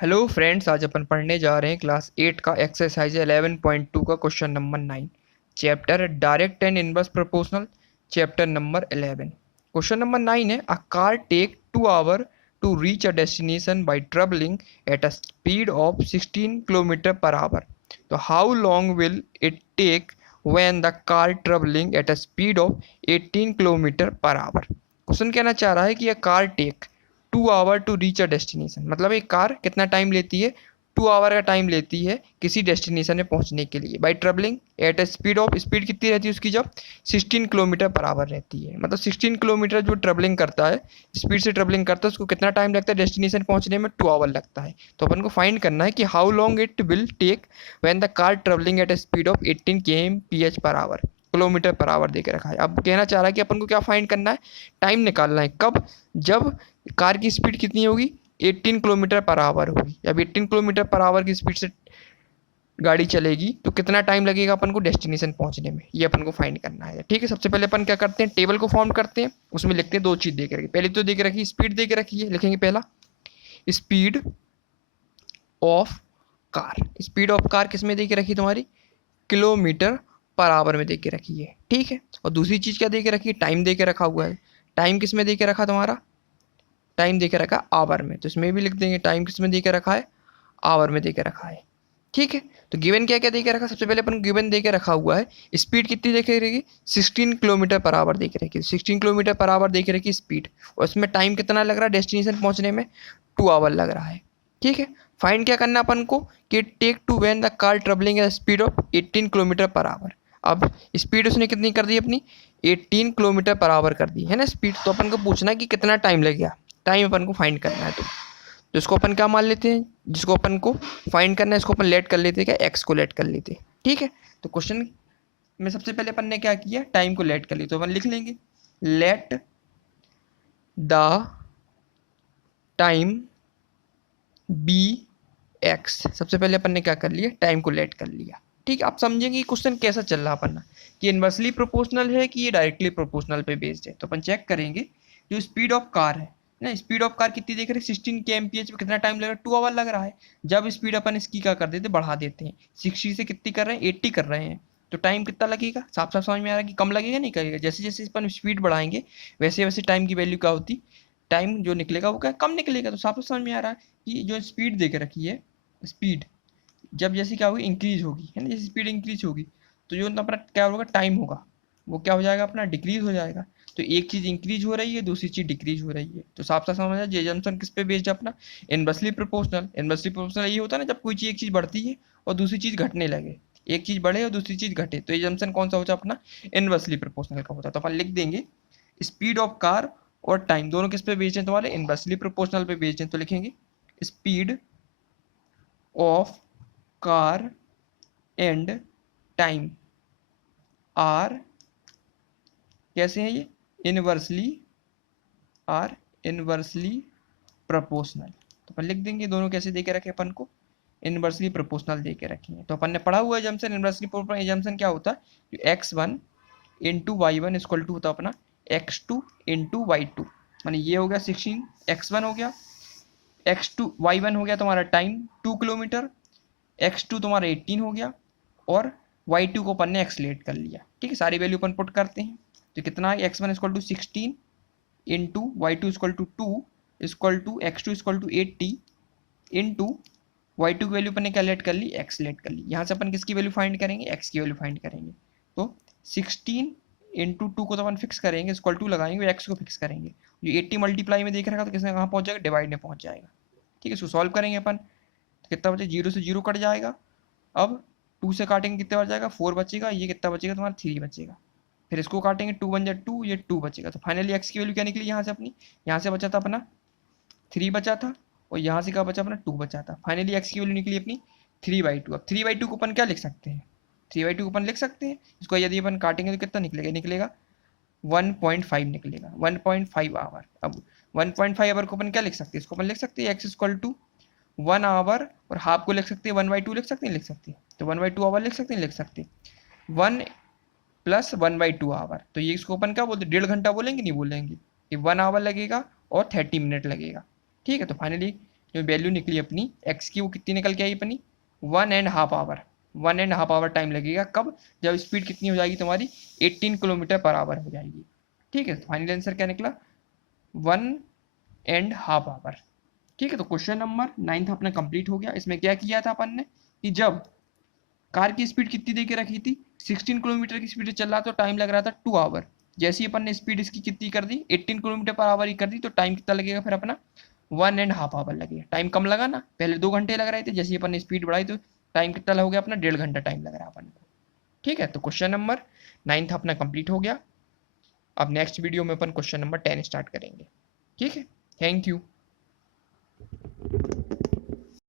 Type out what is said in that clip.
Hello friends, आज अपन पढ़ने जा रहे हैं क्लास 8 का एक्सरसाइज 11.2 का question number 9। Chapter direct and inverse proportional, chapter number 11। Question number 9 है, a car take 2 hour to reach a destination by travelling at a speed of 16 kilometre per hour. तो how long will it take when the car travelling at a speed of 18 kilometre per hour. Question कहना चाह रहा है कि यह car take 2 hour to reach a destination, मतलब एक car कितना टाइम लेती है, 2 आवर का टाइम लेती है किसी डेस्टिनेशन में पहुंचने के लिए by travelling at a speed of, speed कितनी रहती है उसकी जब 16 किलोमीटर पर आवर रहती है। मतलब 16 किलोमीटर जो ट्रेवलिंग करता है, स्पीड से ट्रेवलिंग करता है, उसको कितना टाइम लगता है डेस्टिनेशन पहुंचने में, 2 आवर लगता है। तो अपन को फाइंड करना है कि how long it will take when the car travelling at a speed of 18 kmph per hour, kilometre per hour दे के रखा है। अब कहना चाह रहा है कि अपन को क्या फाइंड करना है, टाइम निकालना है कब, जब कार की स्पीड कितनी होगी, 18 किलोमीटर पर आवर होगी। जब 18 किलोमीटर पर आवर की स्पीड से गाड़ी चलेगी तो कितना टाइम लगेगा अपन को डेस्टिनेशन पहुंचने में, ये अपन को फाइंड करना है। ठीक है, सबसे पहले अपन क्या करते हैं, टेबल को फॉर्म करते हैं, उसमें लिखते हैं दो चीज दे के रखी। पहले तो दे के रखी स्पीड दे के रखी है, लिखेंगे पहला speed of car. Speed of car किस में दे के रखी तुम्हारी, किलोमीटर पर आवर में दे के रखी है। ठीक है, और दूसरी चीज क्या दे के रखी है, टाइम दे के रखा हुआ है। टाइम किस में दे के रखा तुम्हारा, टाइम दे के रखा आवर में, तो इसमें भी लिख देंगे टाइम किस में दे के रखा है, आवर में दे के रखा है। ठीक है, तो गिवन क्या क्या दे के रखा, सबसे पहले अपन गिवन दे के रखा हुआ है स्पीड कितनी दे के रखी, 16 किलोमीटर पर आवर दे के रखी, 16 किलोमीटर पर आवर दे के रखी स्पीड, और इसमें टाइम कितना लग रहा है डेस्टिनेशन पहुंचने में, 2 आवर लग रहा है। ठीक है, फाइंड क्या करना अपन को कि take to when the car travelling at speed of 18 kilometre per hour. अब स्पीड उसने कितनी कर दी अपनी, 18 किलोमीटर पर आवर कर दी है ना स्पीड। तो अपन को पूछना है कि कितना टाइम लगेगा, टाइम अपन को फाइंड करना है। तो इसको अपन क्या मान लेते हैं, जिसको अपन को फाइंड करना है इसको अपन लेट कर लेते हैं, क्या एक्स को लेट कर लेते हैं। ठीक है, तो क्वेश्चन में सबसे पहले अपन ने क्या किया, टाइम को लेट कर लिया, तो अपन लिख लेंगे let the time be x. सबसे पहले अपन ने क्या कर लिया, टाइम को लेट कर लिया। ठीक है, आप समझेंगे क्वेश्चन कैसा चल रहा अपन कि इनवर्सली प्रोपोर्शनल है कि ये डायरेक्टली प्रोपोर्शनल पे बेस्ड है। तो अपन चेक करेंगे जो स्पीड ऑफ कार है ना, स्पीड ऑफ कार कितनी देख रहे हैं, 16 kmph में कितना टाइम लग रहा है, 2 आवर लग रहा है। जब स्पीड अपन इसकी क्या कर देते, बढ़ा देते हैं, 60 से कितनी कर रहे हैं, 80 कर रहे हैं, तो टाइम कितना लगेगा, साफ साफ समझ में आ रहा है कि कम लगेगा नहीं करेगा। जैसे जैसे अपन स्पीड बढ़ाएंगे वैसे वैसे टाइम की वैल्यू क्या होती, टाइम जो निकलेगा वो क्या कम निकलेगा। तो साफ साफ समझ में आ रहा है कि जो स्पीड दे के रखी है, स्पीड जब जैसी क्या होगी इंक्रीज होगी है ना, जैसे स्पीड इंक्रीज होगी तो जो अपना क्या होगा, टाइम होगा वो क्या हो जाएगा, अपना डिक्रीज हो जाएगा। तो एक चीज इंक्रीज हो रही है, दूसरी चीज डिक्रीज हो रही है, तो साफ साफ समझ ये जंक्शन किस पे बेस्ड है अपना, इनवर्सली प्रोपोर्शनल। इनवर्सली प्रोपोर्शनल ये होता है ना जब कोई चीज एक चीज बढ़ती है और दूसरी चीज घटने लगे, एक चीज बढ़े और दूसरी चीज घटे, तो ये जंक्शन कौन सा होता है अपना, इनवर्सली प्रोपोर्शनल का होता है। तो अपन लिख देंगे स्पीड ऑफ कार और टाइम दोनों किस पे बेस्ड है तुम्हारे, इनवर्सली प्रोपोर्शनल पे बेस्ड है। तो लिखेंगे speed of car and time are कैसे हैं ये, इनवर्सली आर इनवर्सली प्रोपोर्शनल। तो अपन लिख देंगे दोनों कैसे दे के रखे अपन को, इनवर्सली प्रोपोर्शनल दे के रखे हैं। तो अपन ने पढ़ा हुआ है जम्सन, इनवर्सली प्रोपोर्शनल जम्सन क्या होता है, x1 into y one equal to होता है अपना x2 इंटू वाई टू। मानी ये हो गया 16, x1 हो गया, x2 y1 हो गया तुम्हारा टाइम 2 किलोमीटर, x2 तुम्हारा 18 हो गया, और y2 को अपन ने एक्सलेट कर लिया। ठीक है, सारी वैल्यू अपन पुट करते हैं, तो कितना है, x1 equal to 16 into y two equal to 2 equal to x2 equal to 80 into y two की वैल्यू अपन ने क्या लेट कर ली, एक्स लेट कर ली। यहाँ से अपन किसकी वैल्यू फाइंड करेंगे, एक्स की वैल्यू फाइंड करेंगे। तो 16 इंटू 2 को तो अपन फिक्स करेंगे, इक्वल टू लगाएंगे, एक्स को फिक्स करेंगे। जो 80 मल्टीप्लाई में देख रखा तो किसने कहाँ पहुंच जाएगा, डिवाइड में पहुंच जाएगा। ठीक है, इसको सॉल्व करेंगे अपन, तो कितना बचे, 0 से 0 कट जाएगा। अब 2 से काटेंगे कितने बच जाएगा, 4 बचेगा, ये कितना बचेगा तुम्हारा, 3 बचेगा। फिर इसको काटेंगे, 2 बन जाए 2, ये 2 बचेगा। तो फाइनली एक्स की वैल्यू क्या निकली यहाँ से अपनी, यहाँ से बचा था अपना 3 बचा था, और यहाँ से क्या बचा अपना 2 बचा था। फाइनली एक्स की वैल्यू निकली अपनी 3/2। अब 3/2 को अपन क्या लिख सकते हैं, 3/2 को अपन लिख सकते हैं, इसको यदि अपन काटेंगे तो कितना निकलेगा, निकलेगा 1.5 निकलेगा, 1.5 आवर। अब 1.5 आवर को अपन क्या लिख सकते हैं, इसको अपन लिख सकते हैं एक्स इक्वल टू 1 आवर, और हाफ को लिख सकते हैं 1/2 लिख सकते हैं, लिख सकते हैं। तो 1/2 आवर लिख सकते हैं, लिख सकते हैं 1 प्लस 1/2 आवर। तो ये इसको अपन क्या बोलते हैं, 1.5 घंटा बोलेंगे, नहीं बोलेंगे, कि 1 आवर लगेगा और 30 मिनट लगेगा। ठीक है, तो फाइनली जो वैल्यू निकली अपनी एक्स की वो कितनी निकल के आई अपनी 1.5 आवर। 1.5 आवर टाइम लगेगा कब, जब स्पीड कितनी हो जाएगी तुम्हारी 18 किलोमीटर पर आवर हो जाएगी। ठीक है, फाइनल आंसर क्या निकला 1.5 आवर। ठीक है, तो क्वेश्चन नंबर 9 अपना कंप्लीट हो गया। इसमें क्या किया था अपन ने कि जब कार की स्पीड कितनी दे के रखी थी 16 किलोमीटर की स्पीड से चल रहा तो टाइम लग रहा था 2 आवर। जैसे ही अपन ने स्पीड इसकी कितनी कर दी 18 किलोमीटर पर आवर ही कर दी तो टाइम कितना लगेगा फिर अपना 1.5 आवर लगेगा। टाइम कम लगा ना, पहले 2 घंटे लग रहे थे, जैसे ही अपन ने स्पीड बढ़ाई तो टाइम कितना हो गया अपना 1.5 घंटा टाइम लग रहा है अपन को। ठीक है, तो क्वेश्चन नंबर 9 अपना कंप्लीट हो गया। अब नेक्स्ट वीडियो में अपन क्वेश्चन नंबर 10 स्टार्ट करेंगे। ठीक है, थैंक यू।